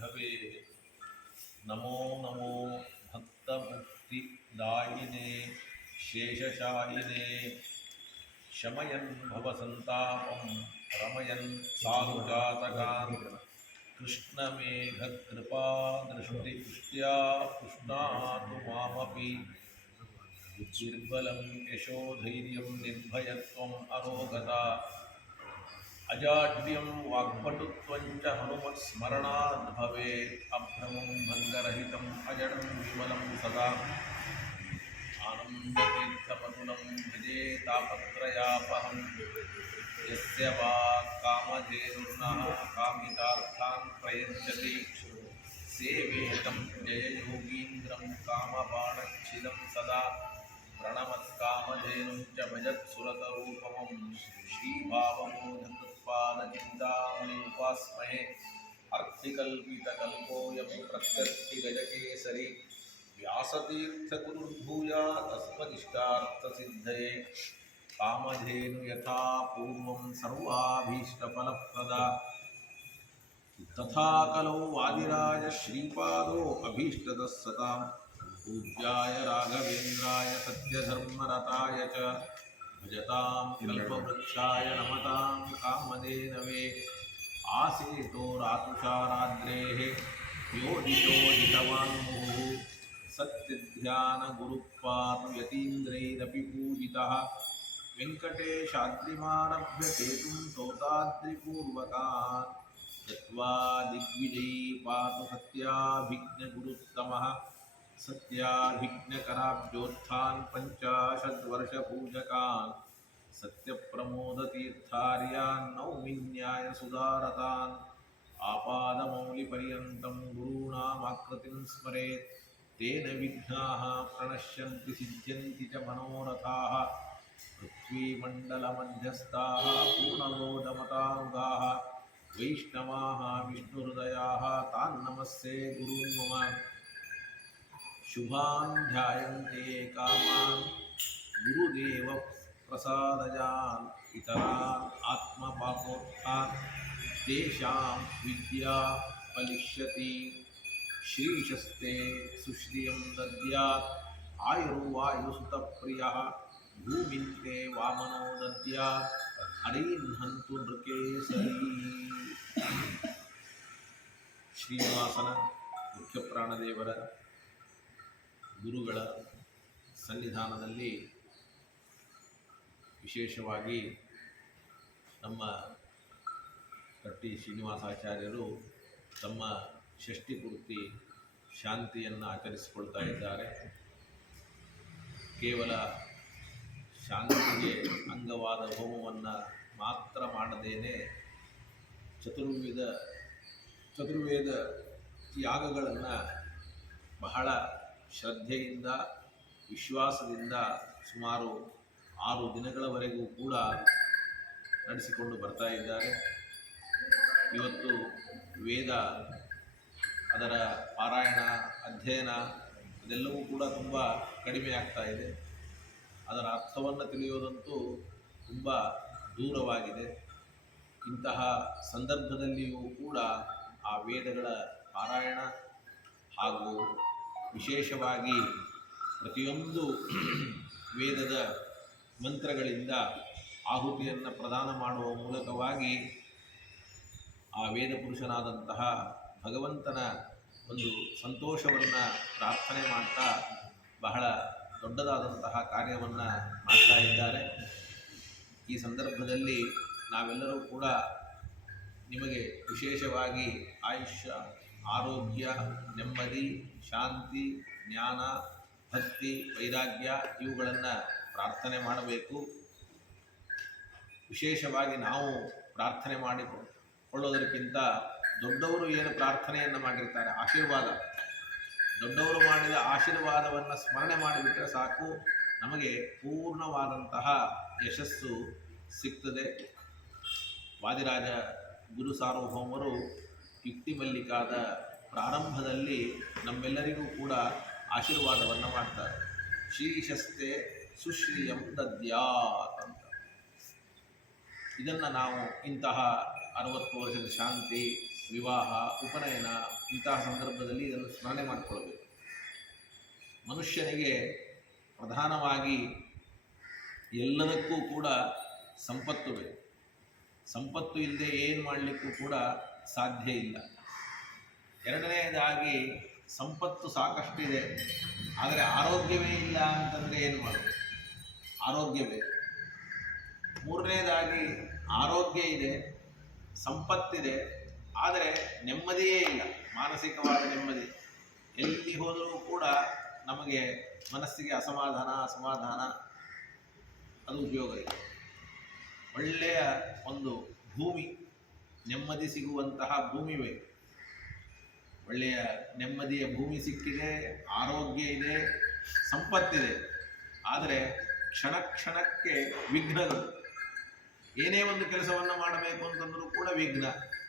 माधवे नमो नमो भक्तमुक्तिदायिने शेषशायिने शमयन् भवसन्तापं रमयन् साधुजातकान् कृष्णमेघकृपा दृष्टिपुष्ट्या पुष्णातु मामपि दुर्बलं यशोधैर्यं निर्भयत्वम् अरोगता అజాడ్యం వాక్పటుత్వంచ హనుమత్స్మరణాద్ భవేత్ అభ్రమం భంగరహితం అజడం విమలం సదా. ఆనందతీర్థమధునం విజే తాపత్రయాపహం. ఎస్య వా కామధేనుర్న కామితార్థాన్ ప్రయచ్చతి సేవేకం జయయోగీంద్రం కామబాణచ్చిదం సదా. ప్రణమత్కామధేనుం చ భజత్సురతరూపమం. శ్రీభావమోదకృ पादचिन्तामणिमुपास्महे अर्थिकल्पितकल्पोऽयं प्रत्यर्थिगजकेसरि व्यासतीर्थगुरुर्भूया तस्मदिष्टार्थसिद्धये कामधेनु यथा पूर्वं सर्वाभीष्टफलप्रदा। तथा कलौ वादिराजश्रीपादो अभीष्टदः सतां पूज्याय राघवेन्द्राय सत्यधर्मरताय च। भजतां कल्पवृक्षाय नमतां कामधेनवे आसेतो रातुषाराद्रेः योजितोजितवान् मुहुः। सत्यध्यानगुरुपादयतीन्द्रैरपि पूजितः। वेङ्कटेशाद्रिमारभ्य सेतुं तोताद्रिपूर्वकान्। यत्वा दिग्विजयी पातु सत्याभिज्ञगुरुत्तमः। सत्याभिज्ञकराब्जोत्थान् पञ्चाशद्वर्षपूजकान् सत्यप्रमोदतीर्थार्यान् नौमिन्यायसुधारतान् आपादमौलिपर्यन्तं गुरूणामाकृतिं स्मरेत् तेन विघ्नाः प्रणश्यन्ति सिद्ध्यन्ति च मनोरथाः पृथ्वीमण्डलमध्यस्थाः पूर्णबोधमतानुगाः वैष्णवाः विष्णुहृदयाः तान् नमस्ते गुरून् मम शुभान् ध्यायन्ते कामान् गुरुदेवप्रसादजान् इतरान् आत्मपापोत्थान् तेषां विद्या फलिष्यति श्रीशस्ते सुश्रियं दद्यात् आयुर्वायुसुतप्रियः भूमिन्ते वामनो दद्यात् ಹರಿಹಂತು ನೃಕೇಸರಿ ಶ್ರೀನಿವಾಸನ ಮುಖ್ಯ ಪ್ರಾಣದೇವರ ಗುರುಗಳ ಸನ್ನಿಧಾನದಲ್ಲಿ ವಿಶೇಷವಾಗಿ ನಮ್ಮ ಕಟ್ಟಿ ಶ್ರೀನಿವಾಸಾಚಾರ್ಯರು ತಮ್ಮ ಷಷ್ಠಿ ಪೂರ್ತಿ ಶಾಂತಿಯನ್ನು ಆಚರಿಸಿಕೊಳ್ತಾ ಇದ್ದಾರೆ. ಕೇವಲ ಶಾಂತಿಗೆ ಅಂಗವಾದ ಹೋಮವನ್ನು ಮಾತ್ರ ಮಾಡದೇನೆ ಚತುರ್ವಿಧ, ಚತುರ್ವೇದ ಯಾಗಗಳನ್ನು ಬಹಳ ಶ್ರದ್ಧೆಯಿಂದ, ವಿಶ್ವಾಸದಿಂದ ಸುಮಾರು ಆರು ದಿನಗಳವರೆಗೂ ಕೂಡ ನಡೆಸಿಕೊಂಡು ಬರ್ತಾ ಇದ್ದಾರೆ. ಇವತ್ತು ವೇದ, ಅದರ ಪಾರಾಯಣ, ಅಧ್ಯಯನ ಅದೆಲ್ಲವೂ ಕೂಡ ತುಂಬ ಕಡಿಮೆ ಆಗ್ತಾ ಇದೆ. ಅದರ ಅರ್ಥವನ್ನು ತಿಳಿಯೋದಂತೂ ತುಂಬ ದೂರವಾಗಿದೆ. ಇಂತಹ ಸಂದರ್ಭದಲ್ಲಿಯೂ ಕೂಡ ಆ ವೇದಗಳ ಪಾರಾಯಣ ಹಾಗೂ ವಿಶೇಷವಾಗಿ ಪ್ರತಿಯೊಂದು ವೇದದ ಮಂತ್ರಗಳಿಂದ ಆಹುತಿಯನ್ನು ಪ್ರದಾನ ಮಾಡುವ ಮೂಲಕವಾಗಿ ಆ ವೇದ ಪುರುಷನಾದಂತಹ ಭಗವಂತನ ಒಂದು ಸಂತೋಷವನ್ನು ಪ್ರಾರ್ಥನೆ ಮಾಡ್ತಾ ಬಹಳ ದೊಡ್ಡದಾದಂತಹ ಕಾರ್ಯವನ್ನು ಮಾಡ್ತಾ ಇದ್ದಾರೆ. ಈ ಸಂದರ್ಭದಲ್ಲಿ ನಾವೆಲ್ಲರೂ ಕೂಡ ನಿಮಗೆ ವಿಶೇಷವಾಗಿ ಆಯುಷ್ಯ ಆರೋಗ್ಯ, ನೆಮ್ಮದಿ, ಶಾಂತಿ, ಜ್ಞಾನ, ಭಕ್ತಿ, ವೈರಾಗ್ಯ ಇವುಗಳನ್ನು ಪ್ರಾರ್ಥನೆ ಮಾಡಬೇಕು. ವಿಶೇಷವಾಗಿ ನಾವು ಪ್ರಾರ್ಥನೆ ಮಾಡಿಕೊಳ್ಳೋದಕ್ಕಿಂತ ದೊಡ್ಡವರು ಏನು ಪ್ರಾರ್ಥನೆಯನ್ನು ಮಾಡಿರ್ತಾರೆ? ಆಶೀರ್ವಾದ. ದೊಡ್ಡವರು ಮಾಡಿದ ಆಶೀರ್ವಾದವನ್ನು ಸ್ಮರಣೆ ಮಾಡಿಬಿಟ್ರೆ ಸಾಕು. ನಮಗೆ ಪೂರ್ಣವಾದಂತಹ ಯಶಸ್ಸು ಸಿಗ್ತದೆ. ವಾದಿರಾಜ ಗುರು ಸಾರ್ವಭೌಮರು ಯುಕ್ತಿ ಮಲ್ಲಿಕಾದ ಪ್ರಾರಂಭದಲ್ಲಿ ನಮ್ಮೆಲ್ಲರಿಗೂ ಕೂಡ ಆಶೀರ್ವಾದವನ್ನು ಮಾಡ್ತಾರೆ. ಶ್ರೀಶಸ್ತೆ ಸುಶ್ರೀಯಂ ದದ್ಯಾತ್ ಅಂತ. ಇದನ್ನು ನಾವು ಇಂತಹ ಅರವತ್ತು ವರ್ಷದ ಶಾಂತಿ, ವಿವಾಹ, ಉಪನಯನ ಇಂತಹ ಸಂದರ್ಭದಲ್ಲಿ ಇದನ್ನು ಸ್ಮರಣೆ ಮಾಡಿಕೊಳ್ಳಬೇಕು ಮನುಷ್ಯನಿಗೆ ಪ್ರಧಾನವಾಗಿ ಎಲ್ಲದಕ್ಕೂ ಕೂಡ ಸಂಪತ್ತು ಬೇಕು. ಸಂಪತ್ತು ಇಲ್ಲದೆ ಏನು ಮಾಡಲಿಕ್ಕೂ ಕೂಡ ಸಾಧ್ಯ ಇಲ್ಲ. ಎರಡನೆಯದಾಗಿ ಸಂಪತ್ತು ಸಾಕಷ್ಟಿದೆ ಆದರೆ ಆರೋಗ್ಯವೇ ಇಲ್ಲ ಅಂತಂದರೆ ಏನು ಮಾಡೋದು? ಆರೋಗ್ಯವೇ. ಮೂರನೇದಾಗಿ ಆರೋಗ್ಯ ಇದೆ, ಸಂಪತ್ತಿದೆ, ಆದರೆ ನೆಮ್ಮದಿಯೇ ಇಲ್ಲ, ಮಾನಸಿಕವಾದ ನೆಮ್ಮದಿ. ಎಲ್ಲಿ ಹೋದರೂ ಕೂಡ ನಮಗೆ ಮನಸ್ಸಿಗೆ ಅಸಮಾಧಾನ ಅಸಮಾಧಾನ, ಅದು ಉಪಯೋಗ ಇದೆ ಒಳ್ಳೆಯ ಒಂದು ಭೂಮಿ. ನೆಮ್ಮದಿ ಸಿಗುವಂತಹ ಭೂಮಿ ಒಳ್ಳೆಯ ನೆಮ್ಮದಿಯ ಭೂಮಿ ಸಿಕ್ಕಿದೆ, ಆರೋಗ್ಯ ಇದೆ, ಸಂಪತ್ತಿದೆ. ಆದರೆ ಕ್ಷಣ ಕ್ಷಣಕ್ಕೆ ವಿಘ್ನಗಳು. ಏನೇ ಒಂದು ಕೆಲಸವನ್ನು ಮಾಡಬೇಕು ಅಂತಂದರೂ ಕೂಡ ವಿಘ್ನ.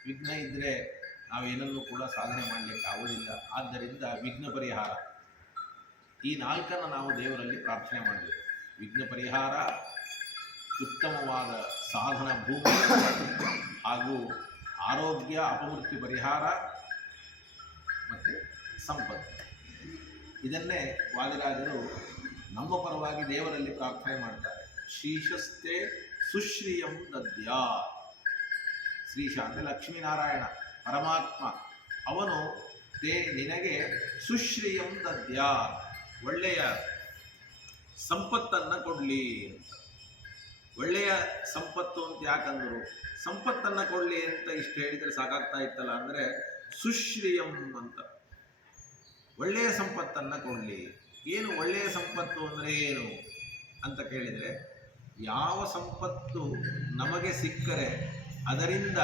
ವಿಘ್ನ ಇದ್ದರೆ ನಾವೇನನ್ನೂ ಕೂಡ ಸಾಧನೆ ಮಾಡಲಿಕ್ಕೆ ಆಗುವುದಿಲ್ಲ ಆದ್ದರಿಂದ ವಿಘ್ನ ಪರಿಹಾರ. ಈ ನಾಲ್ಕನ್ನು ನಾವು ದೇವರಲ್ಲಿ ಪ್ರಾರ್ಥನೆ ಮಾಡಬೇಕು. ವಿಘ್ನ ಪರಿಹಾರ ಉತ್ತಮವಾದ ಸಾಧನ ಭೂಮಿ ಹಾಗೂ ಆರೋಗ್ಯ ಅಪಮೃತ್ಯು ಪರಿಹಾರ ಮತ್ತು ಸಂಪತ್ತು. ಇದನ್ನೇ ವಾದಿರಾಜರು ನಮ್ಮ ಪರವಾಗಿ ದೇವರಲ್ಲಿ ಪ್ರಾರ್ಥನೆ ಮಾಡ್ತಾರೆ. ಶ್ರೀಶಸ್ತೆ ಸುಶ್ರೀಯಂ ದದ್ಯ. ಶ್ರೀಶ ಅಂದರೆ ಲಕ್ಷ್ಮೀನಾರಾಯಣ, ಪರಮಾತ್ಮ. ಅವನು ತೇ ನಿನಗೆ ಸುಶ್ರೀಯಂ ದದ್ಯ. ಒಳ್ಳೆಯ ಸಂಪತ್ತನ್ನು ಕೊಡಲಿ ಅಂತ. ಒಳ್ಳೆಯ ಸಂಪತ್ತು ಅಂತ ಯಾಕಂದರು, ಸಂಪತ್ತನ್ನು ಕೊಡಲಿ ಅಂತ ಇಷ್ಟು ಹೇಳಿದರೆ ಸಾಕಾಗ್ತಾ ಇತ್ತಲ್ಲ ಅಂದರೆ ಸುಶ್ರಿಯಂ ಅಂತ. ಒಳ್ಳೆಯ ಸಂಪತ್ತನ್ನು ಕೊಡಲಿ. ಏನು ಒಳ್ಳೆಯ ಸಂಪತ್ತು ಅಂದರೆ ಏನು ಅಂತ ಕೇಳಿದರೆ, ಯಾವ ಸಂಪತ್ತು ನಮಗೆ ಸಿಕ್ಕರೆ ಅದರಿಂದ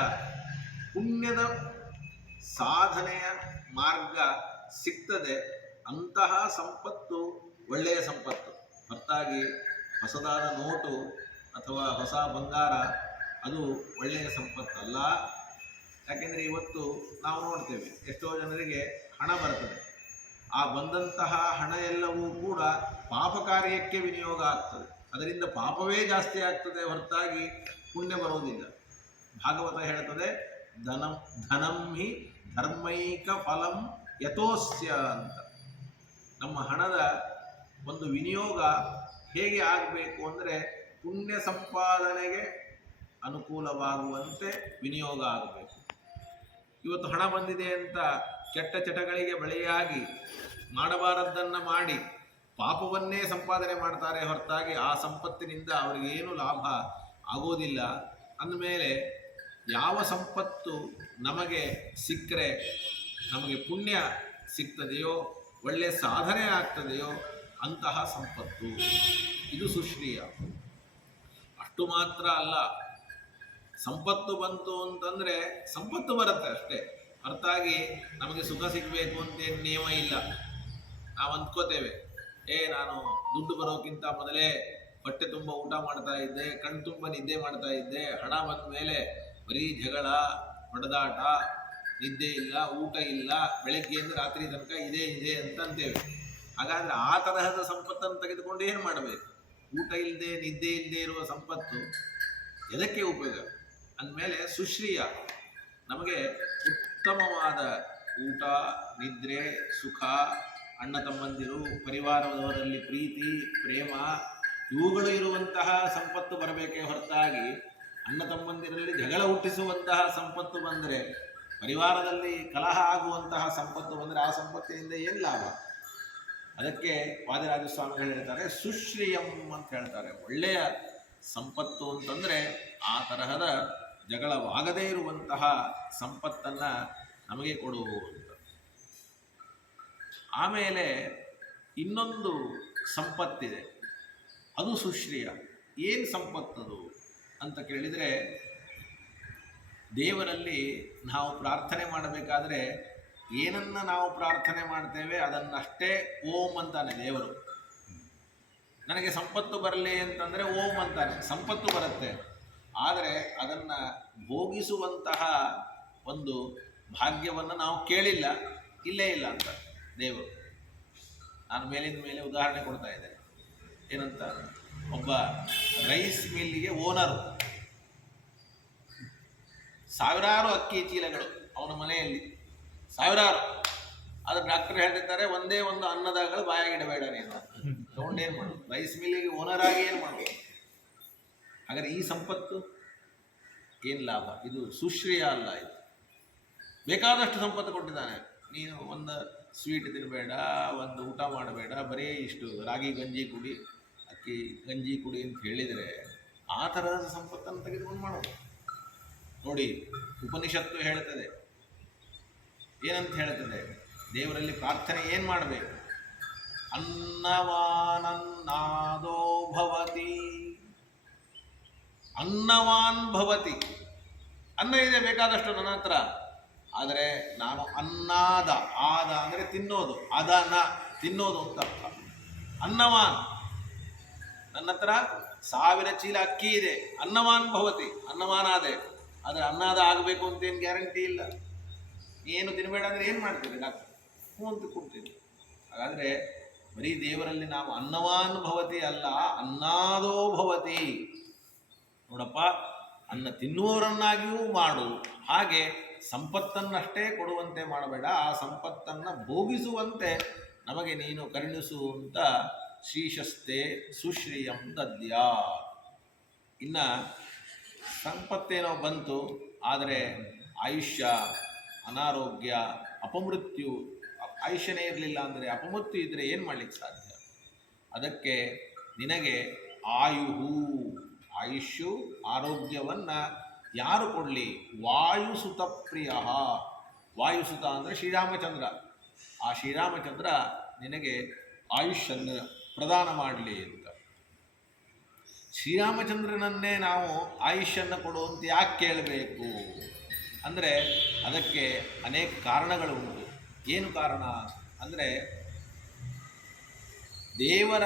ಪುಣ್ಯದ ಸಾಧನೆಯ ಮಾರ್ಗ ಸಿಗ್ತದೆ, ಅಂತಹ ಸಂಪತ್ತು ಒಳ್ಳೆಯ ಸಂಪತ್ತು. ಹೊರತಾಗಿ ಹೊಸದಾದ ನೋಟು ಅಥವಾ ಹೊಸ ಬಂಗಾರ, ಅದು ಒಳ್ಳೆಯ ಸಂಪತ್ತಲ್ಲ. ಯಾಕೆಂದರೆ ಇವತ್ತು ನಾವು ನೋಡ್ತೇವೆ, ಎಷ್ಟೋ ಜನರಿಗೆ ಹಣ ಬರ್ತದೆ. ಆ ಬಂದಂತಹ ಹಣ ಎಲ್ಲವೂ ಕೂಡ ಪಾಪ ಕಾರ್ಯಕ್ಕೆ ವಿನಿಯೋಗ ಆಗ್ತದೆ. ಅದರಿಂದ ಪಾಪವೇ ಜಾಸ್ತಿ ಆಗ್ತದೆ ಹೊರತಾಗಿ ಪುಣ್ಯ ಬರುವುದಿಲ್ಲ. ಭಾಗವತ ಹೇಳ್ತದೆ, ಧನಂ ಧನಂ ಹಿ ಧರ್ಮೈಕ ಫಲಂ ಯಥೋಸ್ಯ ಅಂತ. ನಮ್ಮ ಹಣದ ಒಂದು ವಿನಿಯೋಗ ಹೇಗೆ ಆಗಬೇಕು ಅಂದರೆ ಪುಣ್ಯ ಸಂಪಾದನೆಗೆ ಅನುಕೂಲವಾಗುವಂತೆ ವಿನಿಯೋಗ ಆಗಬೇಕು. ಇವತ್ತು ಹಣ ಬಂದಿದೆ ಅಂತ ಕೆಟ್ಟ ಚಟಗಳಿಗೆ ಬಳಿಯಾಗಿ ಮಾಡಬಾರದ್ದನ್ನು ಮಾಡಿ ಪಾಪವನ್ನೇ ಸಂಪಾದನೆ ಮಾಡ್ತಾರೆ ಹೊರತಾಗಿ ಆ ಸಂಪತ್ತಿನಿಂದ ಅವರಿಗೇನು ಲಾಭ ಆಗೋದಿಲ್ಲ. ಅಂದಮೇಲೆ ಯಾವ ಸಂಪತ್ತು ನಮಗೆ ಸಿಕ್ಕರೆ, ನಮಗೆ ಪುಣ್ಯ ಸಿಗ್ತದೆಯೋ ಒಳ್ಳೆಯ ಸಾಧನೆ ಆಗ್ತದೆಯೋ ಅಂತಹ ಸಂಪತ್ತು. ಇದು ಸುಶ್ರೀಯ. ಅಷ್ಟು ಮಾತ್ರ ಅಲ್ಲ. ಸಂಪತ್ತು ಬಂತು ಅಂತಂದರೆ ಸಂಪತ್ತು ಬರುತ್ತೆ ಅಷ್ಟೇ. ಹೊರತಾಗಿ ನಮಗೆ ಸುಖ ಸಿಗಬೇಕು ಅಂತೇನು ನಿಯಮ ಇಲ್ಲ. ನಾವು ಅಂದ್ಕೋತೇವೆ. ಏ, ನಾನು ದುಡ್ಡು ಬರೋಕ್ಕಿಂತ ಮೊದಲೇ ಹೊಟ್ಟೆ ತುಂಬ ಊಟ ಮಾಡ್ತಾ ಇದ್ದೆ, ಕಣ್ಣು ತುಂಬ ನಿದ್ದೆ ಮಾಡ್ತಾ ಇದ್ದೆ, ಹಣ ಬಂದ ಮೇಲೆ ಬರೀ ಜಗಳ, ಹೊಡೆದಾಟ, ನಿದ್ದೆ ಇಲ್ಲ, ಊಟ ಇಲ್ಲ, ಬೆಳಗ್ಗೆಯಿಂದ ರಾತ್ರಿ ತನಕ ಇದೇ, ಇದೆ ಅಂತಂತೇವೆ ಹಾಗಾದರೆ ಆ ತರಹದ ಸಂಪತ್ತನ್ನು ತೆಗೆದುಕೊಂಡು ಏನು ಮಾಡಬೇಕು? ಊಟ ಇಲ್ಲದೆ ನಿದ್ದೆ ಇಲ್ಲದೆ ಇರುವ ಸಂಪತ್ತು ಎದಕ್ಕೆ ಉಪಯೋಗ? ಅಂದಮೇಲೆ ಸುಶ್ರೀಯ ನಮಗೆ ಉತ್ತಮವಾದ ಊಟ, ನಿದ್ರೆ, ಸುಖ, ಅಣ್ಣ ತಮ್ಮಂದಿರು, ಪರಿವಾರದವರಲ್ಲಿ ಪ್ರೀತಿ, ಪ್ರೇಮ, ಇವುಗಳು ಇರುವಂತಹ ಸಂಪತ್ತು ಬರಬೇಕೇ ಹೊರತಾಗಿ ಅಣ್ಣ ತಮ್ಮಂದಿರಲ್ಲಿ ಜಗಳ ಹುಟ್ಟಿಸುವಂತಹ ಸಂಪತ್ತು ಬಂದರೆ, ಪರಿವಾರದಲ್ಲಿ ಕಲಹ ಆಗುವಂತಹ ಸಂಪತ್ತು ಬಂದರೆ ಆ ಸಂಪತ್ತಿನಿಂದ ಏನು ಲಾಭ? ಅದಕ್ಕೆ ವಾದಿರಾಜ ಸ್ವಾಮಿಗಳು ಹೇಳ್ತಾರೆ ಸುಶ್ರೀಯಂ ಅಂತ ಹೇಳ್ತಾರೆ. ಒಳ್ಳೆಯ ಸಂಪತ್ತು ಅಂತಂದರೆ ಆ ತರಹದ ಜಗಳವಾಗದೇ ಇರುವಂತಹ ಸಂಪತ್ತನ್ನು ನಮಗೆ ಕೊಡು ಅಂತ. ಆಮೇಲೆ ಇನ್ನೊಂದು ಸಂಪತ್ತಿದೆ. ಅದು ಸುಶ್ರೀಯ. ಏನು ಸಂಪತ್ತದು ಅಂತ ಕೇಳಿದರೆ ದೇವರಲ್ಲಿ ನಾವು ಪ್ರಾರ್ಥನೆ ಮಾಡಬೇಕಾದ್ರೆ ಏನನ್ನು ನಾವು ಪ್ರಾರ್ಥನೆ ಮಾಡ್ತೇವೆ ಅದನ್ನಷ್ಟೇ ಓಂ ಅಂತಾನೆ ದೇವರು. ನನಗೆ ಸಂಪತ್ತು ಬರಲಿ ಅಂತಂದರೆ ಓಂ ಅಂತಾನೆ, ಸಂಪತ್ತು ಬರುತ್ತೆ. ಆದರೆ ಅದನ್ನು ಭೋಗಿಸುವಂತಹ ಒಂದು ಭಾಗ್ಯವನ್ನು ನಾವು ಕೇಳಿಲ್ಲ, ಇಲ್ಲೇ ಇಲ್ಲ ಅಂತ ದೇವರು. ನಾನು ಮೇಲಿನ ಮೇಲೆ ಉದಾಹರಣೆ ಕೊಡ್ತಾ ಇದ್ದೇನೆ. ಏನಂತ? ಒಬ್ಬ ರೈಸ್ ಮಿಲ್ಲಿಗೆ ಓನರು. ಸಾವಿರಾರು ಅಕ್ಕಿ ಚೀಲಗಳು ಅವನ ಮನೆಯಲ್ಲಿ. ಸಾವಿರಾರು. ಆದ್ರೆ ಡಾಕ್ಟರ್ ಹೇಳ್ತಿದ್ದಾರೆ, ಒಂದೇ ಒಂದು ಅನ್ನದಾಗಳು ಬಾಯಾಗಿಡಬೇಡ ನೀನು. ತಗೊಂಡು ಏನು ಮಾಡು? ರೈಸ್ ಮಿಲ್ಲಿಗೆ ಓನರ್ ಆಗಿ ಏನು ಮಾಡು? ಹಾಗಾದ್ರೆ ಈ ಸಂಪತ್ತು ಏನು ಲಾಭ? ಇದು ಸುಶ್ರೇಯ ಅಲ್ಲ ಇದು. ಬೇಕಾದಷ್ಟು ಸಂಪತ್ತು ಕೊಟ್ಟಿದ್ದಾನೆ. ನೀನು ಒಂದು ಸ್ವೀಟ್ ತಿನ್ನಬೇಡ ಒಂದು ಊಟ ಮಾಡಬೇಡ, ಬರೀ ಇಷ್ಟು ರಾಗಿ, ಗಂಜಿ ಕುಡಿ, ಅಕ್ಕಿ, ಗಂಜಿ ಕುಡಿ ಅಂತ ಹೇಳಿದರೆ ಆ ಥರದ ಸಂಪತ್ತನ್ನು ತೆಗೆದುಕೊಂಡು ಮಾಡೋದು. ನೋಡಿ, ಉಪನಿಷತ್ತು ಹೇಳ್ತದೆ ಏನಂತ ಹೇಳ್ತದೆ ದೇವರಲ್ಲಿ ಪ್ರಾರ್ಥನೆ ಏನು ಮಾಡಬೇಕು? ಅನ್ನವಾನನ್ನಾದೋ ಭವತಿ. ಅನ್ನವಾನ್ ಭವತಿ. ಅನ್ನ ಇದೆ ಬೇಕಾದಷ್ಟು ನನ್ನ ಹತ್ರ. ಆದರೆ ನಾನು ಅನ್ನಾದ, ಆದ ಅಂದರೆ ತಿನ್ನೋದು. ಅದನ ತಿನ್ನೋದು ಅಂತ ಅರ್ಥ. ಅನ್ನವಾನ್. ನನ್ನ ಹತ್ರ ಸಾವಿರ ಚೀಲ ಅಕ್ಕಿ ಇದೆ. ಅನ್ನವಾನ್ ಭವತಿ. ಅನ್ನವಾನ್ ಆದೆ ಆದರೆ ಅನ್ನಾದ ಆಗಬೇಕು ಅಂತ ಏನು ಗ್ಯಾರಂಟಿ ಇಲ್ಲ. ಏನು ತಿನ್ನಬೇಡ ಅಂದರೆ ಏನು ಮಾಡ್ತೀವಿ? ಡಾಕ್ಟರ್ ಹ್ಞೂ ಅಂತ ಕೊಡ್ತೀವಿ. ಹಾಗಾದರೆ ಬರೀ ದೇವರಲ್ಲಿ ನಾವು ಅನ್ನವಾನ್ ಭವತಿ ಅಲ್ಲ ಅನ್ನಾದೋ ಭವತಿ ನೋಡಪ್ಪ, ಅನ್ನ ತಿನ್ನುವವರನ್ನಾಗಿಯೂ ಮಾಡು. ಹಾಗೆ ಸಂಪತ್ತನ್ನಷ್ಟೇ ಕೊಡುವಂತೆ ಮಾಡಬೇಡ, ಆ ಸಂಪತ್ತನ್ನು ಭೋಗಿಸುವಂತೆ ನಮಗೆ ನೀನು ಕರುಣಿಸು ಅಂತ ಶ್ರೀಶಸ್ತೆ ಸುಶ್ರೀಯಂ ದದ್ಯ. ಇನ್ನು ಸಂಪತ್ತೇನೋ ಬಂತು, ಆದರೆ ಆಯುಷ್ಯ ಅನಾರೋಗ್ಯ, ಅಪಮೃತ್ಯು, ಆಯುಷ್ಯನೇ ಇರಲಿಲ್ಲ ಅಂದರೆ ಅಪಮೃತ್ಯು ಇದ್ದರೆ ಏನು ಮಾಡಲಿಕ್ಕೆ ಸಾಧ್ಯ? ಅದಕ್ಕೆ ನಿನಗೆ ಆಯುಹು, ಆಯುಷ್ಯು, ಆರೋಗ್ಯವನ್ನು ಯಾರು ಕೊಡಲಿ? ವಾಯುಸುತ ಪ್ರಿಯ ವಾಯುಸುತ ಅಂದರೆ ಶ್ರೀರಾಮಚಂದ್ರ. ಆ ಶ್ರೀರಾಮಚಂದ್ರ ನಿನಗೆ ಆಯುಷ್ಯನ್ನು ಪ್ರದಾನ ಮಾಡಲಿ ಅಂತ. ಶ್ರೀರಾಮಚಂದ್ರನನ್ನೇ ನಾವು ಆಯುಷ್ಯನ್ನು ಕೊಡುವಂತ ಯಾಕೆ ಕೇಳಬೇಕು? ಅಂದರೆ ಅದಕ್ಕೆ ಅನೇಕ ಕಾರಣಗಳು ಉಂಟು. ಏನು ಕಾರಣ? ಅಂದರೆ ದೇವರ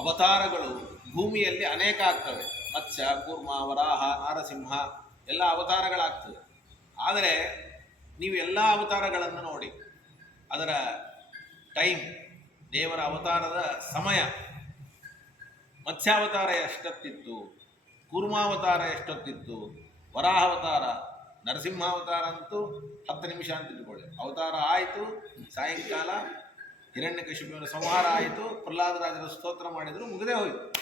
ಅವತಾರಗಳು ಭೂಮಿಯಲ್ಲಿ ಅನೇಕ ಆಗ್ತವೆ. ಮತ್ಸ್ಯ, ಕೂರ್ಮ, ವರಾಹ, ನಾರಸಿಂಹ ಎಲ್ಲ ಅವತಾರಗಳಾಗ್ತವೆ. ಆದರೆ ನೀವು ಎಲ್ಲ ಅವತಾರಗಳನ್ನು ನೋಡಿ, ಅದರ ಟೈಮ್, ದೇವರ ಅವತಾರದ ಸಮಯ, ಮತ್ಸ್ಯಾವತಾರ ಎಷ್ಟೊತ್ತಿತ್ತು, ಕೂರ್ಮಾವತಾರ ಎಷ್ಟೊತ್ತಿತ್ತು, ವರಾಹಾವತಾರ ನರಸಿಂಹಾವತಾರ ಅಂತೂ ಹತ್ತು ನಿಮಿಷ ಅಂತ ತಿಳ್ಕೊಳ್ಳಿ ಅವತಾರ ಆಯಿತು, ಸಾಯಂಕಾಲ ಹಿರಣ್ಯಕಶಿಪುವಿನ ಸಂಹಾರ ಆಯಿತು, ಪ್ರಹ್ಲಾದರಾಜರ ಸ್ತೋತ್ರ ಮಾಡಿದ್ರು, ಮುಗದೇ ಹೋಯಿತು.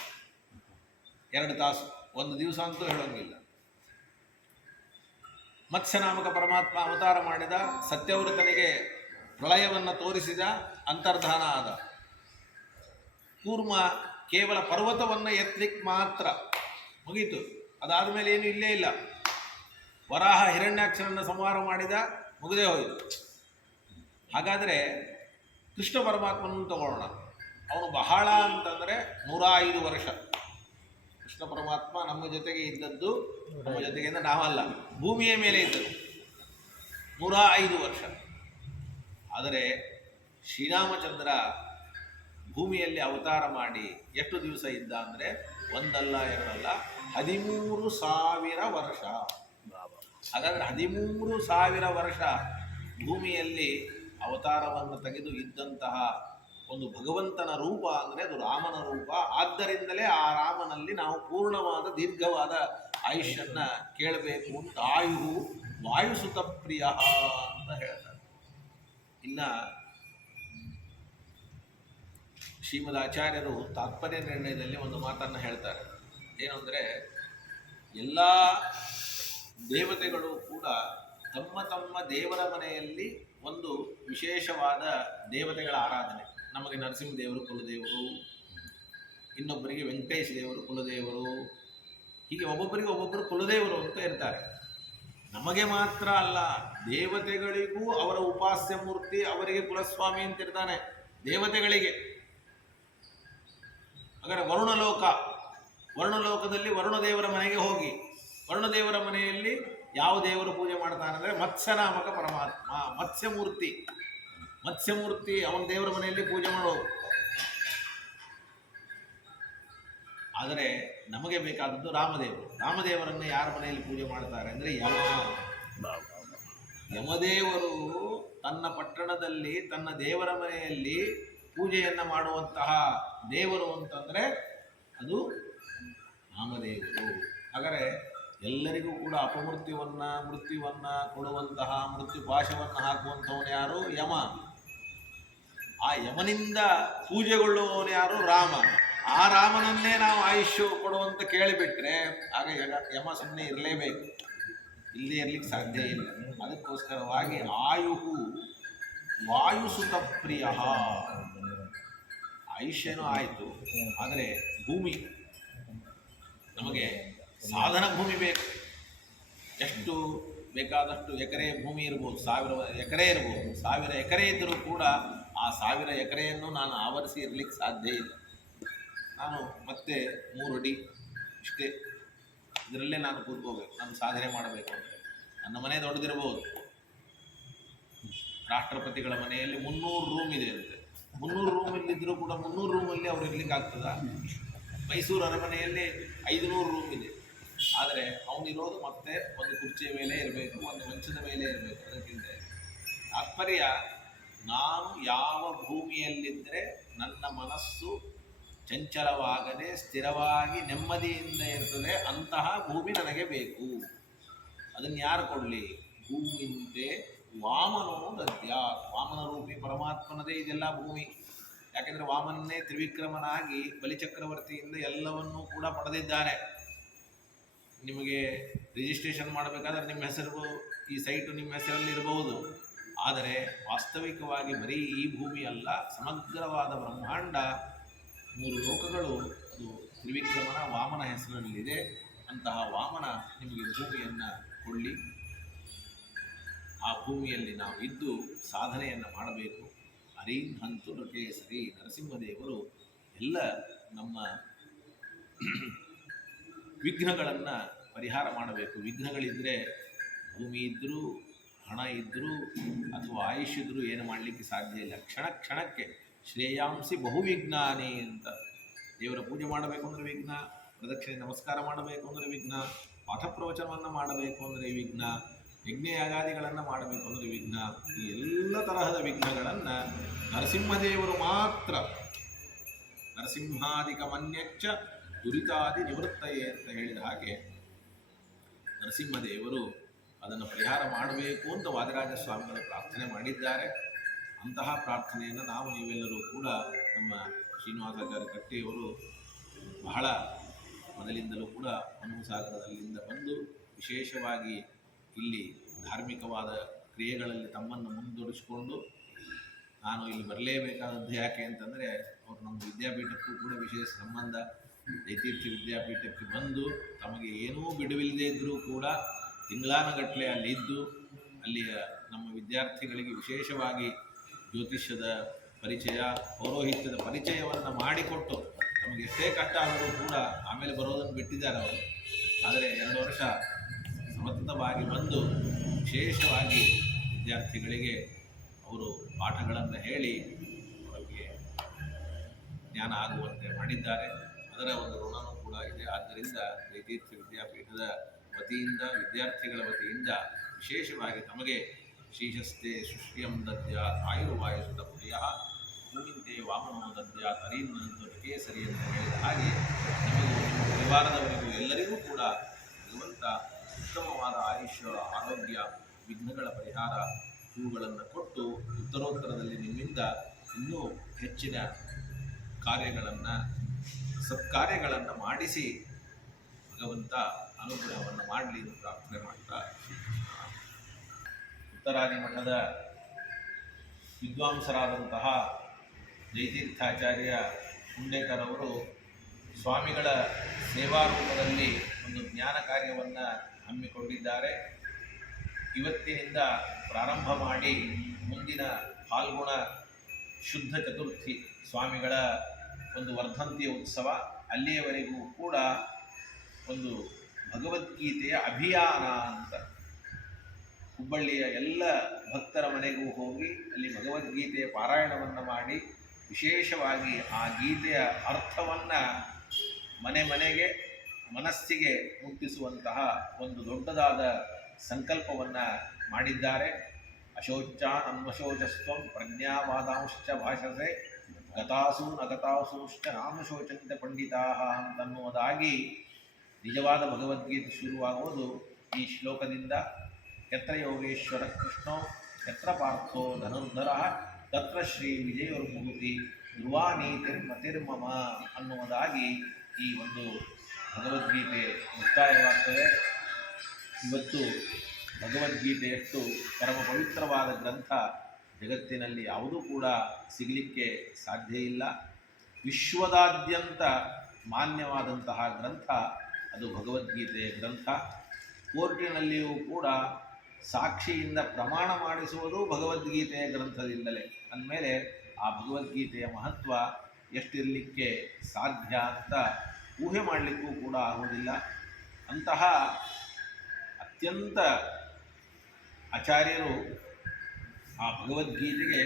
ಎರಡು ತಾಸು, ಒಂದು ದಿವಸ ಅಂತೂ ಹೇಳೋಂಗಿಲ್ಲ. ಮತ್ಸ್ಯನಾಮಕ ಪರಮಾತ್ಮ ಅವತಾರ ಮಾಡಿದ ಸತ್ಯವೃತನಿಗೆ ಪ್ರಳಯವನ್ನು ತೋರಿಸಿದ, ಅಂತರ್ಧಾನ ಆದ. ಕೂರ್ಮ ಕೇವಲ ಪರ್ವತವನ್ನು ಎತ್ತಲಿಕ್ಕೆ ಮಾತ್ರ. ಮುಗೀತು. ಅದಾದ ಮೇಲೆ ಏನು ಇಲ್ಲೇ ಇಲ್ಲ. ವರಾಹ ಹಿರಣ್ಯಾಕ್ಷರನ್ನು ಸಂಹಾರ ಮಾಡಿದ ಮುಗದೇ ಹೋಯಿತು. ಹಾಗಾದರೆ ಕೃಷ್ಣ ಪರಮಾತ್ಮನನ್ನು ತಗೊಳ್ಳೋಣ. ಅವನು ಬಹಳ ಅಂತಂದರೆ ನೂರ ಐದು ವರ್ಷ. ಕೃಷ್ಣ ಪರಮಾತ್ಮ ನಮ್ಮ ಜೊತೆಗೆ ಇದ್ದದ್ದು, ನಮ್ಮ ಜೊತೆಗಿಂದ ನಾವಲ್ಲ, ಭೂಮಿಯ ಮೇಲೆ ಇದ್ದದ್ದು. ನೂರ ಐದು ವರ್ಷ. ಆದರೆ ಶ್ರೀರಾಮಚಂದ್ರ ಭೂಮಿಯಲ್ಲಿ ಅವತಾರ ಮಾಡಿ ಎಷ್ಟು ದಿವಸ ಇದ್ದ ಅಂದರೆ ಒಂದಲ್ಲ, ಎರಡಲ್ಲ, ಹದಿಮೂರು ಸಾವಿರ ವರ್ಷ. ಹಾಗಾದರೆ ಹದಿಮೂರು ಸಾವಿರ ವರ್ಷ ಭೂಮಿಯಲ್ಲಿ ಅವತಾರವನ್ನು ತೆಗೆದು ಇದ್ದಂತಹ ಒಂದು ಭಗವಂತನ ರೂಪ ಅಂದರೆ ಅದು ರಾಮನ ರೂಪ. ಆದ್ದರಿಂದಲೇ ಆ ರಾಮನಲ್ಲಿ ನಾವು ಪೂರ್ಣವಾದ, ದೀರ್ಘವಾದ ಆಯುಷ್ಯನ್ನು ಕೇಳಬೇಕು ಅಂತ ಆಯು ವಾಯುಸುತ ಪ್ರಿಯ ಅಂತ ಹೇಳ್ತಾರೆ. ಇನ್ನು ಶ್ರೀಮದ್ ಆಚಾರ್ಯರು ತಾತ್ಪರ್ಯ ನಿರ್ಣಯದಲ್ಲಿ ಒಂದು ಮಾತನ್ನು ಹೇಳ್ತಾರೆ. ಏನು ಅಂದರೆ ಎಲ್ಲ ದೇವತೆಗಳು ಕೂಡ ತಮ್ಮ ತಮ್ಮ ದೇವರ ಮನೆಯಲ್ಲಿ ಒಂದು ವಿಶೇಷವಾದ ದೇವತೆಗಳ ಆರಾಧನೆ. ನಮಗೆ ನರಸಿಂಹದೇವರು, ಕುಲದೇವರು, ಇನ್ನೊಬ್ಬರಿಗೆ ವೆಂಕಟೇಶ ದೇವರು, ಕುಲದೇವರು, ಹೀಗೆ ಒಬ್ಬೊಬ್ಬರಿಗೆ ಒಬ್ಬೊಬ್ಬರು ಕುಲದೇವರು ಅಂತ ಇರ್ತಾರೆ. ನಮಗೆ ಮಾತ್ರ ಅಲ್ಲ, ದೇವತೆಗಳಿಗೂ ಅವರ ಉಪಾಸ್ಯ ಮೂರ್ತಿ ಅವರಿಗೆ ಕುಲಸ್ವಾಮಿ ಅಂತ ಇರ್ತಾನೆ, ದೇವತೆಗಳಿಗೆ. ಹಾಗಾದರೆ ವರುಣಲೋಕ, ವರುಣಲೋಕದಲ್ಲಿ ವರುಣದೇವರ ಮನೆಗೆ ಹೋಗಿ ವರುಣದೇವರ ಮನೆಯಲ್ಲಿ ಯಾವ ದೇವರು ಪೂಜೆ ಮಾಡ್ತಾನೆ ಅಂದರೆ ಮತ್ಸ್ಯನಾಮಕ ಪರಮಾತ್ಮ ಮತ್ಸ್ಯಮೂರ್ತಿ. ಮತ್ಸ್ಯಮೂರ್ತಿ ಅವನ ದೇವರ ಮನೆಯಲ್ಲಿ ಪೂಜೆ ಮಾಡೋದು. ಆದರೆ ನಮಗೆ ಬೇಕಾದದ್ದು ರಾಮದೇವರು. ರಾಮದೇವರನ್ನು ಯಾರ ಮನೆಯಲ್ಲಿ ಪೂಜೆ ಮಾಡ್ತಾರೆ ಅಂದರೆ ಯಮ. ಯಮದೇವರು ತನ್ನ ಪಟ್ಟಣದಲ್ಲಿ, ತನ್ನ ದೇವರ ಮನೆಯಲ್ಲಿ ಪೂಜೆಯನ್ನು ಮಾಡುವಂತಹ ದೇವರು ಅಂತಂದರೆ ಅದು ರಾಮದೇವರು. ಹಾಗಾದರೆ ಎಲ್ಲರಿಗೂ ಕೂಡ ಅಪಮೃತ್ಯುವನ್ನ, ಮೃತ್ಯುವನ್ನ ಕೊಡುವಂತಹ, ಮೃತ್ಯು ಪಾಶವನ್ನು ಹಾಕುವಂಥವನು ಯಾರು? ಯಮ. ಆ ಯಮನಿಂದ ಪೂಜೆಗೊಳ್ಳುವವನು ಯಾರು? ರಾಮ. ಆ ರಾಮನನ್ನೇ ನಾವು ಆಯುಷ್ಯ ಕೊಡುವಂತ ಕೇಳಿಬಿಟ್ರೆ, ಆಗ ಯಮ ಸುಮ್ಮನೆ ಇರಲೇಬೇಕು. ಇಲ್ಲೇ ಇರ್ಲಿಕ್ಕೆ ಸಾಧ್ಯ ಇಲ್ಲ. ಅದಕ್ಕೋಸ್ಕರವಾಗಿ ಆಯುಹು ವಾಯುಸುತ ಪ್ರಿಯ ಆಯುಷ್ಯನೂ ಆಯಿತು. ಆದರೆ ಭೂಮಿ. ನಮಗೆ ಸಾಧನ ಭೂಮಿ ಬೇಕು. ಎಷ್ಟು ಬೇಕಾದಷ್ಟು ಎಕರೆ ಭೂಮಿ ಇರ್ಬೋದು, ಸಾವಿರ ಎಕರೆ ಇರ್ಬೋದು, ಸಾವಿರ ಎಕರೆ ಇದ್ದರೂ ಕೂಡ ಆ ಸಾವಿರ ಎಕರೆಯನ್ನು ನಾನು ಆವರಿಸಿ ಇರಲಿಕ್ಕೆ ಸಾಧ್ಯ ಇಲ್ಲ. ನಾನು ಮತ್ತೆ ಮೂರು ಅಡಿ ಇಷ್ಟೇ ಇದರಲ್ಲೇ ನಾನು ಕೂತ್ಕೋಬೇಕು, ನಾನು ಸಾಧನೆ ಮಾಡಬೇಕು ಅಂತ. ನನ್ನ ಮನೆ ದೊಡ್ಡದಿರ್ಬೋದು. ರಾಷ್ಟ್ರಪತಿಗಳ ಮನೆಯಲ್ಲಿ ಮುನ್ನೂರು ರೂಮ್ ಇದೆ ಅಂತೆ. ಮುನ್ನೂರು ರೂಮ್ ಇದ್ದರೂ ಕೂಡ ಮುನ್ನೂರು ರೂಮಲ್ಲಿ ಅವ್ರು ಇರ್ಲಿಕ್ಕೆ ಆಗ್ತದ ಮೈಸೂರು ಅರಮನೆಯಲ್ಲಿ ಐದುನೂರು ರೂಮ್ ಇದೆ. ಆದರೆ ಅವನಿರೋದು ಮತ್ತೆ ಒಂದು ಕುರ್ಚಿಯ ಮೇಲೆ ಇರಬೇಕು, ಒಂದು ಮಂಚದ ಮೇಲೆ ಇರಬೇಕು. ಅದಕ್ಕಿಂತ ತಾತ್ಪರ್ಯ, ನಾನು ಯಾವ ಭೂಮಿಯಲ್ಲಿದ್ದರೆ ನನ್ನ ಮನಸ್ಸು ಚಂಚಲವಾಗದೆ ಸ್ಥಿರವಾಗಿ ನೆಮ್ಮದಿಯಿಂದ ಇರ್ತದೆ, ಅಂತಹ ಭೂಮಿ ನನಗೆ ಬೇಕು. ಅದನ್ನು ಯಾರು ಕೊಡಲಿ? ಭೂಮಿಂತೆ ವಾಮನೋ ದದ್ಯ. ವಾಮನ ರೂಪಿ ಪರಮಾತ್ಮನದೇ ಇದೆಲ್ಲ ಭೂಮಿ. ಯಾಕೆಂದರೆ ವಾಮನನ್ನೇ ತ್ರಿವಿಕ್ರಮನಾಗಿ ಬಲಿಚಕ್ರವರ್ತಿಯಿಂದ ಎಲ್ಲವನ್ನೂ ಕೂಡ ಪಡೆದಿದ್ದಾನೆ. ನಿಮಗೆ ರಿಜಿಸ್ಟ್ರೇಷನ್ ಮಾಡಬೇಕಾದ್ರೆ ನಿಮ್ಮ ಹೆಸರು, ಈ ಸೈಟು ನಿಮ್ಮ ಹೆಸರಲ್ಲಿ ಇರಬಹುದು ಆದರೆ ವಾಸ್ತವಿಕವಾಗಿ ಬರೀ ಈ ಭೂಮಿ ಅಲ್ಲ ಸಮಗ್ರವಾದ ಬ್ರಹ್ಮಾಂಡ ಮೂರು ಲೋಕಗಳು, ಅದು ತ್ರಿವಿಕ್ರಮನ ವಾಮನ ಹೆಸರಿನಲ್ಲಿದೆ ಅಂತಹ ವಾಮನ ನಿಮಗೆ ಭೂಮಿಯನ್ನು ಕೊಳ್ಳಿ ಆ ಭೂಮಿಯಲ್ಲಿ ನಾವು ಇದ್ದು ಸಾಧನೆಯನ್ನು ಮಾಡಬೇಕು. ಹರಿ ಹಂತು ನೃಕೇಸರಿ ನರಸಿಂಹದೇವರು ಎಲ್ಲ ನಮ್ಮ ವಿಘ್ನಗಳನ್ನು ಪರಿಹಾರ ಮಾಡಬೇಕು. ವಿಘ್ನಗಳಿದ್ದರೆ ಭೂಮಿ ಇದ್ದರೂ ಹಣ ಇದ್ದರೂ ಅಥವಾ ಆಯುಷ್ ಇದ್ದರೂ ಏನು ಮಾಡಲಿಕ್ಕೆ ಸಾಧ್ಯ ಇಲ್ಲ. ಕ್ಷಣ ಕ್ಷಣಕ್ಕೆ ಶ್ರೇಯಾಂಸಿ ಬಹುವಿಜ್ಞಾನಿ ಅಂತ. ದೇವರ ಪೂಜೆ ಮಾಡಬೇಕು ಅಂದರೆ ವಿಘ್ನ, ಪ್ರದಕ್ಷಿಣೆ ನಮಸ್ಕಾರ ಮಾಡಬೇಕು ಅಂದರೆ ವಿಘ್ನ ಪಾಠ ಪ್ರವಚನವನ್ನು ಮಾಡಬೇಕು ಅಂದರೆ ವಿಘ್ನ, ಯಜ್ಞಯಾಗಾದಿಗಳನ್ನು ಮಾಡಬೇಕು ಅಂದರೆ ವಿಘ್ನ. ಈ ಎಲ್ಲ ತರಹದ ವಿಘ್ನಗಳನ್ನು ನರಸಿಂಹದೇವರು ಮಾತ್ರ ನರಸಿಂಹಾದಿಕ ಮನ್ಯಚ್ಚ ದುರಿತಾದಿ ನಿವೃತ್ತಯೇ ಅಂತ ಹೇಳಿದ ಹಾಗೆ ನರಸಿಂಹದೇವರು ಅದನ್ನು ಪರಿಹಾರ ಮಾಡಬೇಕು ಅಂತ ವಾದರಾಜ ಸ್ವಾಮಿಗಳು ಪ್ರಾರ್ಥನೆ ಮಾಡಿದ್ದಾರೆ. ಅಂತಹ ಪ್ರಾರ್ಥನೆಯನ್ನು ನಾವು ನೀವೆಲ್ಲರೂ ಕೂಡ ನಮ್ಮ ಶ್ರೀನಿವಾಸಾಚಾರ್ಯ ಕಟ್ಟೆಯವರು ಬಹಳ ಮೊದಲಿಂದಲೂ ಕೂಡ ಹನುಮಸಾಗರದಲ್ಲಿಂದ ಬಂದು ವಿಶೇಷವಾಗಿ ಇಲ್ಲಿ ಧಾರ್ಮಿಕವಾದ ಕ್ರಿಯೆಗಳಲ್ಲಿ ತಮ್ಮನ್ನು ಮುಂದುವರಿಸಿಕೊಂಡು ನಾನು ಇಲ್ಲಿ ಬರಲೇಬೇಕಾದದ್ದು ಯಾಕೆ ಅಂತಂದರೆ, ಅವರು ನಮ್ಮ ವಿದ್ಯಾಪೀಠಕ್ಕೂ ಕೂಡ ವಿಶೇಷ ಸಂಬಂಧ. ಜಯತೀರ್ಥ ವಿದ್ಯಾಪೀಠಕ್ಕೆ ಬಂದು ತಮಗೆ ಏನೂ ಬಿಡುವಿಲ್ಲದೆ ಇದ್ದರೂ ಕೂಡ ತಿಂಗಳಾನಗಟ್ಟಲೆ ಅಲ್ಲಿ ಇದ್ದು ಅಲ್ಲಿಯ ನಮ್ಮ ವಿದ್ಯಾರ್ಥಿಗಳಿಗೆ ವಿಶೇಷವಾಗಿ ಜ್ಯೋತಿಷ್ಯದ ಪರಿಚಯ, ಪೌರೋಹಿತ್ಯದ ಪರಿಚಯವನ್ನು ಮಾಡಿಕೊಟ್ಟು ನಮಗೆ ಎಷ್ಟೇ ಕಷ್ಟ ಆದರೂ ಕೂಡ ಆಮೇಲೆ ಬರೋದನ್ನು ಬಿಟ್ಟಿದ್ದಾರೆ ಅವರು. ಆದರೆ ಎರಡು ವರ್ಷ ಸಮತವಾಗಿ ಬಂದು ವಿಶೇಷವಾಗಿ ವಿದ್ಯಾರ್ಥಿಗಳಿಗೆ ಅವರು ಪಾಠಗಳನ್ನು ಹೇಳಿ ಅವರಿಗೆ ಜ್ಞಾನ ಆಗುವಂತೆ ಮಾಡಿದ್ದಾರೆ. ಅದರ ಒಂದು ಋಣನೂ ಕೂಡ ಇದೆ. ಆದ್ದರಿಂದ ಜಯತೀರ್ಥ ವಿದ್ಯಾಪೀಠದ ವತಿಯಿಂದ, ವಿದ್ಯಾರ್ಥಿಗಳ ವತಿಯಿಂದ ವಿಶೇಷವಾಗಿ ತಮಗೆ ಶ್ರೀಶಸ್ತೆ ಸೃಷ್ಟಿಯಂ ದದ್ಯ ಆಯುರ್ವಾಯುಸುತ ಪ್ರಿಯ ಭೂಮಿಂತೆ ವಾಮನೋ ದದ್ಯ ತರೀನ್ನಂತು ಕೇಸರಿ ಅಂತ ಹೇಳಿದ ಹಾಗೆ ನಿಮಗೂ ಪರಿವಾರದವರಿಗೂ ಎಲ್ಲರಿಗೂ ಕೂಡ ಭಗವಂತ ಉತ್ತಮವಾದ ಆಯುಷ್ಯ, ಆರೋಗ್ಯ, ವಿಘ್ನಗಳ ಪರಿಹಾರ ಇವುಗಳನ್ನು ಕೊಟ್ಟು ಉತ್ತರೋತ್ತರದಲ್ಲಿ ನಿಮ್ಮಿಂದ ಇನ್ನೂ ಹೆಚ್ಚಿನ ಕಾರ್ಯಗಳನ್ನು ಸತ್ಕಾರ್ಯಗಳನ್ನು ಮಾಡಿಸಿ ಭಗವಂತ ಅನುಗ್ರಹವನ್ನು ಮಾಡಲಿ ಎಂದು ಪ್ರಾರ್ಥನೆ ಮಾಡ್ತಾ ಉತ್ತರಾದಿ ಮಠದ ವಿದ್ವಾಂಸರಾದಂತಹ ಜಯತೀರ್ಥಾಚಾರ್ಯ ಹುಂಡೇಕರ್ ಅವರು ಸ್ವಾಮಿಗಳ ಸೇವಾರೂಪದಲ್ಲಿ ಒಂದು ಜ್ಞಾನ ಕಾರ್ಯವನ್ನು ಹಮ್ಮಿಕೊಂಡಿದ್ದಾರೆ. ಇವತ್ತಿನಿಂದ ಪ್ರಾರಂಭ ಮಾಡಿ ಮುಂದಿನ ಫಾಲ್ಗುಣ ಶುದ್ಧ ಚತುರ್ಥಿ ಸ್ವಾಮಿಗಳ ಒಂದು ವರ್ಧಂತಿಯ ಉತ್ಸವ, ಅಲ್ಲಿಯವರೆಗೂ ಕೂಡ ಒಂದು ಭಗವದ್ಗೀತೆಯ ಅಭಿಯಾನ ಅಂತ. ಹುಬ್ಬಳ್ಳಿಯ ಎಲ್ಲ ಭಕ್ತರ ಮನೆಗೂ ಹೋಗಿ ಅಲ್ಲಿ ಭಗವದ್ಗೀತೆಯ ಪಾರಾಯಣವನ್ನು ಮಾಡಿ ವಿಶೇಷವಾಗಿ ಆ ಗೀತೆಯ ಅರ್ಥವನ್ನು ಮನೆ ಮನೆಗೆ, ಮನಸ್ಸಿಗೆ ಮುಟ್ಟಿಸುವಂತಹ ಒಂದು ದೊಡ್ಡದಾದ ಸಂಕಲ್ಪವನ್ನು ಮಾಡಿದ್ದಾರೆ. ಅಶೋಚ ಅನ್ವಶೋಚಸ್ವಂ ಪ್ರಜ್ಞಾವಾದಾಂಶ್ಚ ಭಾಷಸೆ ಗತಾಸು ನಗತಾಸುಶ್ಚ ನಾನುಶೋಚಂತೆ ಪಂಡಿತಾ ಅಂತನ್ನುವುದಾಗಿ ನಿಜವಾದ ಭಗವದ್ಗೀತೆ ಶುರುವಾಗುವುದು ಈ ಶ್ಲೋಕದಿಂದ ಯತ್ರ ಯೋಗೇಶ್ವರ ಕೃಷ್ಣೋ, ಯತ್ರ ಪಾರ್ಥೋ ಧನುರ್ಧರ, ತತ್ರ ಶ್ರೀ ವಿಜಯೋರ್ಮೂರ್ತಿ ಧ್ರುವಾನೀತಿರ್ಮತಿರ್ಮಮ ಅನ್ನುವುದಾಗಿ ಈ ಒಂದು ಭಗವದ್ಗೀತೆ ಮುಕ್ತಾಯವಾಗ್ತದೆ. ಇವತ್ತು ಭಗವದ್ಗೀತೆಯಷ್ಟು ಪರಮ ಪವಿತ್ರವಾದ ಗ್ರಂಥ ಜಗತ್ತಿನಲ್ಲಿ ಯಾವುದೂ ಕೂಡ ಸಿಗಲಿಕ್ಕೆ ಸಾಧ್ಯ ಇಲ್ಲ. ವಿಶ್ವದಾದ್ಯಂತ ಮಾನ್ಯವಾದಂತಹ ಗ್ರಂಥ, ಅದು ಭಗವದ್ಗೀತೆ ಗ್ರಂಥ. ಕೋರ್ಟಿನಲ್ಲಿಯೂ ಕೂಡ ಸಾಕ್ಷಿಯಿಂದ ಪ್ರಮಾಣ ಮಾಡಿಸುವುದು ಭಗವದ್ಗೀತೆಯ ಗ್ರಂಥದಿಂದಲೇ. ಅಂದಮೇಲೆ ಆ ಭಗವದ್ಗೀತೆಯ ಮಹತ್ವ ಎಷ್ಟಿರಲಿಕ್ಕೆ ಸಾಧ್ಯ ಅಂತ ಊಹೆ ಮಾಡಲಿಕ್ಕೂ ಕೂಡ ಆಗುವುದಿಲ್ಲ. ಅಂತಹ ಅತ್ಯಂತ ಆಚಾರ್ಯರು ಆ ಭಗವದ್ಗೀತೆಗೆ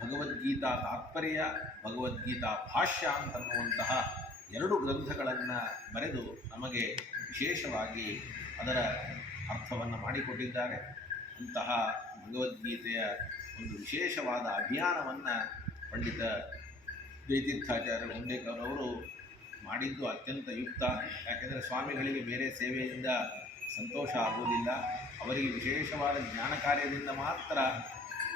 ಭಗವದ್ಗೀತಾ ತಾತ್ಪರ್ಯ, ಭಗವದ್ಗೀತಾ ಭಾಷ್ಯ ಅಂತನ್ನುವಂತಹ ಎರಡು ಗ್ರಂಥಗಳನ್ನು ಬರೆದು ನಮಗೆ ವಿಶೇಷವಾಗಿ ಅದರ ಅರ್ಥವನ್ನು ಮಾಡಿಕೊಟ್ಟಿದ್ದಾರೆ. ಅಂತಹ ಭಗವದ್ಗೀತೆಯ ಒಂದು ವಿಶೇಷವಾದ ಅಭಿಯಾನವನ್ನು ಪಂಡಿತ ಜಯತೀರ್ಥಾಚಾರ್ಯ ಅವರು ಮಾಡಿದ್ದು ಅತ್ಯಂತ ಯುಕ್ತ. ಯಾಕೆಂದರೆ ಸ್ವಾಮಿಗಳಿಗೆ ಬೇರೆ ಸೇವೆಯಿಂದ ಸಂತೋಷ ಆಗುವುದಿಲ್ಲ. ಅವರಿಗೆ ವಿಶೇಷವಾದ ಜ್ಞಾನ ಕಾರ್ಯದಿಂದ ಮಾತ್ರ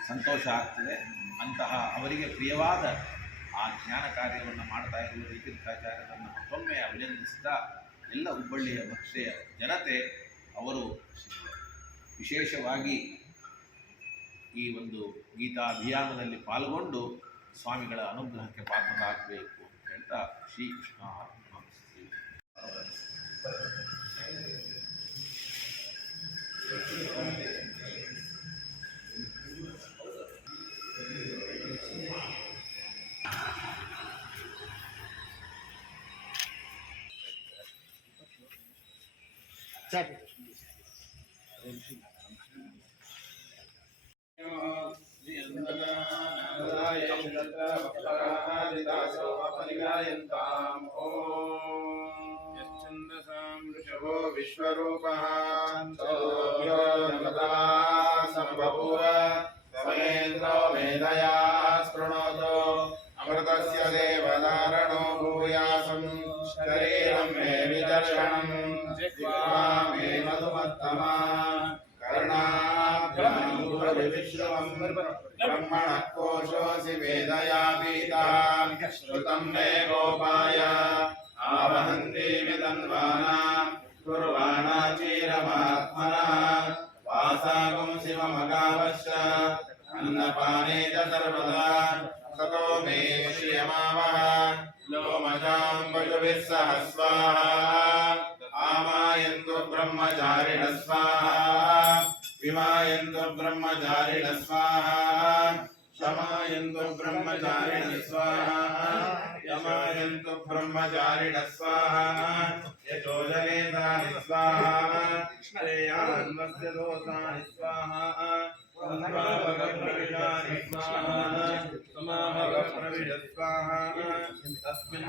ಸಂತೋಷ ಆಗ್ತದೆ ಅಂತಹ ಅವರಿಗೆ ಪ್ರಿಯವಾದ ಆ ಜ್ಞಾನ ಕಾರ್ಯವನ್ನು ಮಾಡ್ತಾ ಇರುವ ಜಯತೀರ್ಥಾಚಾರ್ಯರನ್ನು ಮತ್ತೊಮ್ಮೆ ಅಭಿನಂದಿಸಿದ ಎಲ್ಲ ಹುಬ್ಬಳ್ಳಿಯ ಭಕ್ಷೆಯ ಜನತೆ, ಅವರು ವಿಶೇಷವಾಗಿ ಈ ಒಂದು ಗೀತಾ ಅಭಿಯಾನದಲ್ಲಿ ಪಾಲ್ಗೊಂಡು ಸ್ವಾಮಿಗಳ ಅನುಗ್ರಹಕ್ಕೆ ಪಾತ್ರರಾಗಬೇಕು ಅಂತ ಹೇಳ್ತಾ ಶ್ರೀಕೃಷ್ಣ ಅರ್ಪಣಮಸ್ತು. यच्छन्दसां विश्वरूपः सौभ्यो जगतः सम्बभूव समेन्द्रो मेधया स्पृणोतु अमृतस्य देवधारणो भूयासं शरीरं मे विदर्शनं దివామేవదుమత్తమా కరుణాభ్యానుభవిశ్రవం బ్రహ్మణ కోశోసి వేదయాపీతా శృతం మే గోపాయ ఆవహంతి విదన్వానా కుర్వాణా చీరమాత్మన వాసాగం శివమగావశ అన్నపానే సర్వదా సతో మే శ్రియమావ లోమజాంబుభిస్సహ స్వాహా ब्रह्मचारिणः स्वाहा ब्रह्मचारिणः स्वाहा शमायन्तु ब्रह्मचारिणः स्वाहा यमायन्तु ब्रह्मचारिणः स्वाहा स्वाहा श्रेयान्वस्य स्वाहा स्वाहा तस्मिन्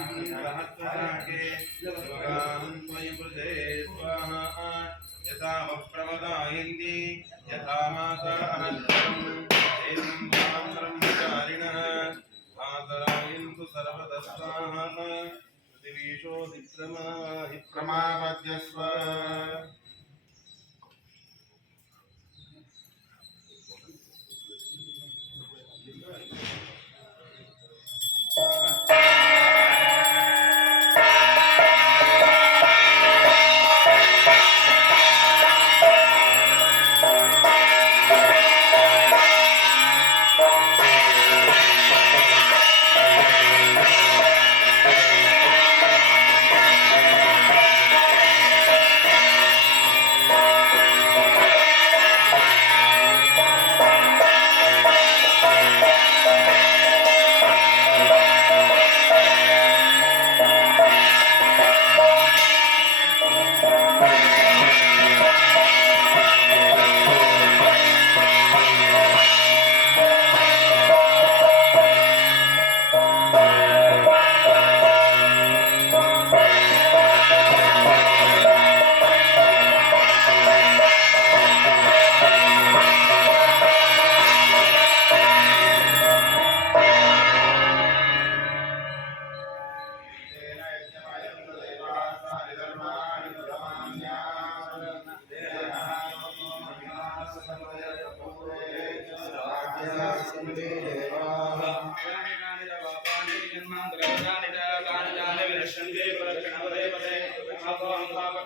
पृथिवीशोऽधि प्रमाहि प्रमापद्यस्व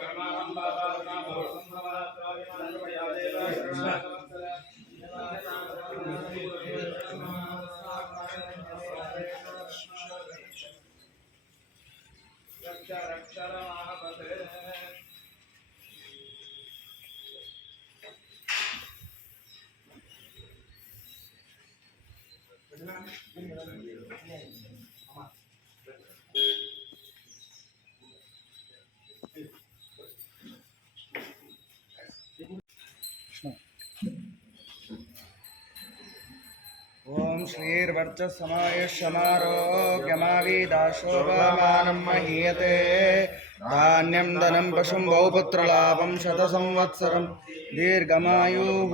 कर्मा हम बाबा कर्मा भव संभवा स्वामी मनोमया देवा कर्मा श्रीर्वर्चस्समायुष्यमारोग्यमाविदाशोभमानं महीयते धान्यं धनं पशुं बहुपुत्रलाभं शतसंवत्सरं दीर्घमायुः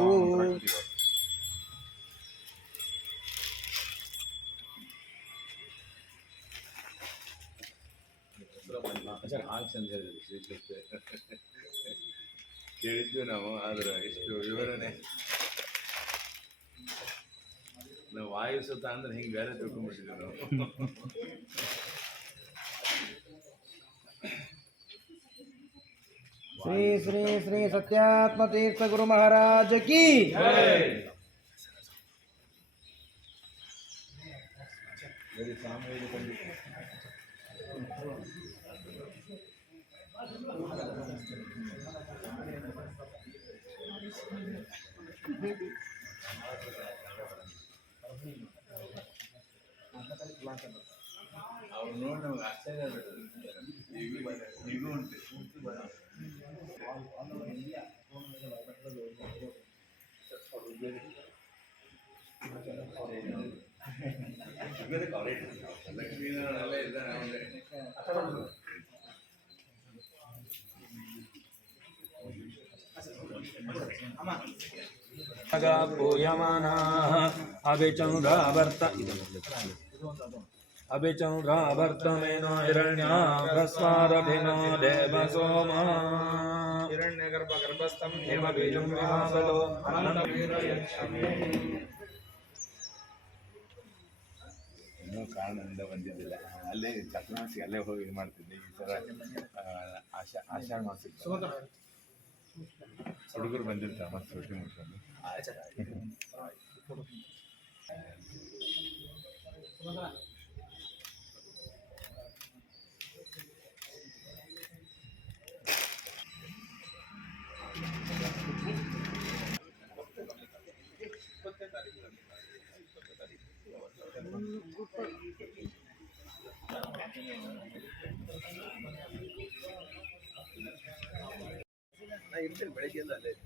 ಕೇಳಿದ್ವಿ ನಾವು ಆದ್ರೆ ಇಷ್ಟು ವಿವರಣೆ ನಾವು ವಾಯು ಸುತ್ತ ಅಂದ್ರೆ ಹಿಂಗೆ ಬೇರೆ ತಿಳ್ಕೊಂಡ್ಬಿಟ್ಟಿದ್ವಿ ನಾವು श्री श्री श्री सत्यात्म तीर्थ गुरु महाराज की మాట్లాడతారు ಅವ್ರು ನೋಡಿ ನಮ್ಗೆ ಆಶ್ಚರ್ಯ ಇವು ಉಂಟು ಪೂರ್ತಿ ಬರ ಲಕ್ಷ್ಮೀ ಎಲ್ಲ ಇದ್ದಾರೆ ಭೂಯಮಾನಾ ಅಭಿಚಂದ್ರ ವರ್ತ अभिचन्द्रावर्तमेनो हिरण्याभस्मारभिनो देव सोमा हिरण्यगर्भगर्भस्थं हिमबीजं विहासलो ಇನ್ನೂ ಕಾರಣದಿಂದ ಬಂದಿದ್ದಿಲ್ಲ ಅಲ್ಲೇ ಚತುರ್ಮಾಸಿಗೆ ಅಲ್ಲೇ ಹೋಗಿ ಇದು ಮಾಡ್ತಿದ್ದೆ ಈ ಸಲ ಆ, ಆಷಾ ಆಷಾಢ ಮಾಸಕ್ಕೆ ಹುಡುಗರು ಬಂದಿರ್ತಾರೆ ಮತ್ತೆ ಸುಟ್ಟಿ ಮುಗಿಸ್ಕೊಂಡು ¿Qué es está.